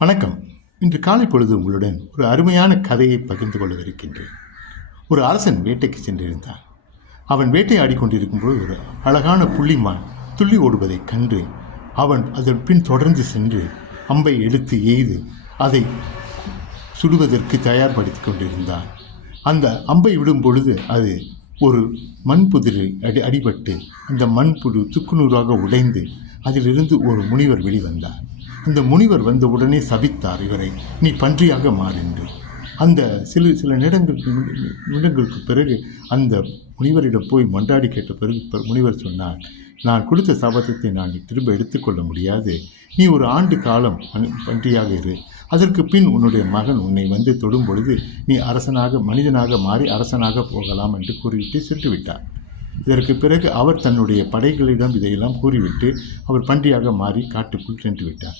வணக்கம். இன்று காலை பொழுது உங்களுடன் ஒரு அருமையான கதையை பகிர்ந்து கொள்ளவிருக்கின்றேன். ஒரு அரசன் வேட்டைக்கு சென்றிருந்தான். அவன் வேட்டையாடி கொண்டிருக்கும் போது ஒரு அழகான புள்ளிமான் துள்ளி ஓடுவதைக் கண்டு அவன் அதன் பின் தொடர்ந்து சென்று அம்பை எடுத்து எய்து அதை சுடுவதற்கு தயார்படுத்தி கொண்டிருந்தான். அந்த அம்பை விடும் பொழுது அது ஒரு மண்புதிரில் அடிபட்டு அந்த மண்புழு துக்குநூறாக உடைந்து அதிலிருந்து ஒரு முனிவர் வெளிவந்தார். அந்த முனிவர் வந்த உடனே சபித்தார், இவரை நீ பன்றியாக மாறென்று. அந்த சில நிமிடங்களுக்கு பிறகு அந்த முனிவரிடம் போய் மண்டாடி கேட்ட பிறகு முனிவர் சொன்னார், நான் கொடுத்த சபதத்தை நான் திரும்ப எடுத்துக்கொள்ள முடியாது. நீ ஒரு ஆண்டு காலம் பன்றியாக இரு. அதற்கு பின் உன்னுடைய மகன் உன்னை வந்து தொடும் பொழுது நீ அரசனாக மனிதனாக மாறி அரசனாக போகலாம் என்று கூறிவிட்டு சென்று விட்டார். இதற்கு பிறகு அவர் தன்னுடைய படைகளிடம் இதையெல்லாம் கூறிவிட்டு அவர் பன்றியாக மாறி காட்டுக்குள் சென்று விட்டார்.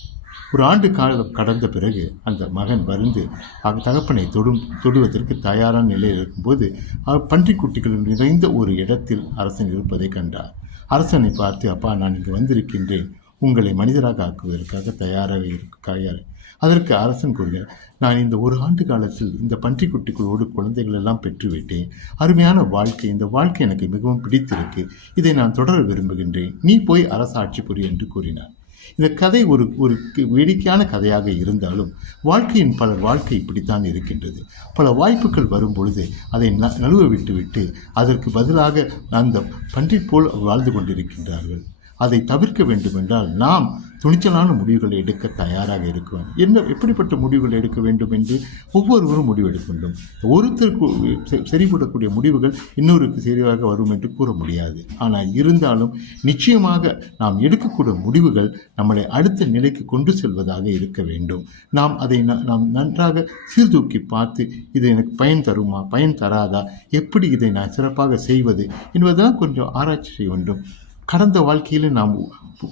ஒரு ஆண்டு காலம் கடந்த பிறகு அந்த மகன் வருந்து தகப்பனை தொடுவதற்கு தயாரான நிலையில் இருக்கும்போது அவர் பன்றிக்குட்டிகள் நிறைந்த ஒரு இடத்தில் அரசன் இருப்பதை கண்டார். அரசனை பார்த்து, அப்பா, நான் இங்கு வந்திருக்கின்றேன், உங்களை மனிதராக ஆக்குவதற்காக தயாராக அதற்கு அரசன் கூறுகிறார், நான் இந்த ஒரு ஆண்டு காலத்தில் இந்த பன்றிக்குட்டிகளோடு குழந்தைகள் எல்லாம் பெற்றுவிட்டேன். அருமையான வாழ்க்கை, இந்த வாழ்க்கை எனக்கு மிகவும் பிடித்திருக்கு. இதை நான் தொடர விரும்புகின்றேன். நீ போய் அரசாட்சி புரி என்று கூறினார். இந்த கதை ஒரு வேடிக்கையான கதையாக இருந்தாலும் வாழ்க்கையின் வாழ்க்கை இப்படித்தான் இருக்கின்றது. பல வாய்ப்புகள் வரும் பொழுது அதை நழுவ விட்டுவிட்டு அதற்கு பதிலாக அந்த பன்றி போல் வாழ்ந்து கொண்டிருக்கின்றார்கள். அதை தவிர்க்க வேண்டுமென்றால் நாம் துணிச்சலான முடிவுகளை எடுக்க தயாராக இருக்கிறோம். எப்படிப்பட்ட முடிவுகள் எடுக்க வேண்டும் என்று ஒவ்வொருவரும் முடிவெடுக்க வேண்டும். ஒருத்தருக்கு சரிபடக்கூடிய முடிவுகள் இன்னொருக்கு சரியாக வரும் என்று கூற முடியாது. ஆனால் இருந்தாலும் நிச்சயமாக நாம் எடுக்கக்கூடிய முடிவுகள் நம்மளை அடுத்த நிலைக்கு கொண்டு செல்வதாக இருக்க வேண்டும். நாம் அதை நாம் நன்றாக சீர்தூக்கி பார்த்து இது எனக்கு பயன் தருமா, பயன் தராதா, எப்படி இதை நான் சிறப்பாக செய்வது என்பதெல்லாம் கொஞ்சம் ஆராய்ச்சி செய்ய வேண்டும். கடந்த வாழ்க்கையில் நாம்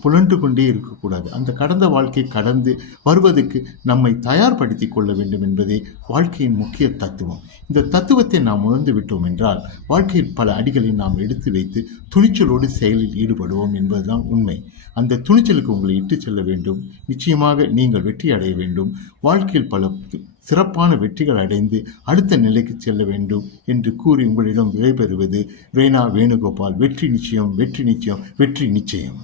புலண்டு கொண்டே இருக்கக்கூடாது. அந்த கடந்த வாழ்க்கை கடந்து வருவதற்கு நம்மை தயார்படுத்தி கொள்ள வேண்டும் என்பதே வாழ்க்கையின் முக்கிய தத்துவம். இந்த தத்துவத்தை நாம் உணர்ந்து விட்டோம் என்றால் வாழ்க்கையில் பல அடிகளை நாம் எடுத்து வைத்து துணிச்சலோடு செயலில் ஈடுபடுவோம் என்பதுதான் உண்மை. அந்த துணிச்சலுக்கு உங்களை இட்டு செல்ல வேண்டும். நிச்சயமாக நீங்கள் வெற்றி அடைய வேண்டும். வாழ்க்கையில் பல சிறப்பான வெற்றிகள் அடைந்து அடுத்த நிலைக்கு செல்ல வேண்டும் என்று கூறி உங்களிடம் விடைபெறுவது ரேனா வேணுகோபால். வெற்றி நிச்சயம், வெற்றி நிச்சயம், வெற்றி நிச்சயம்.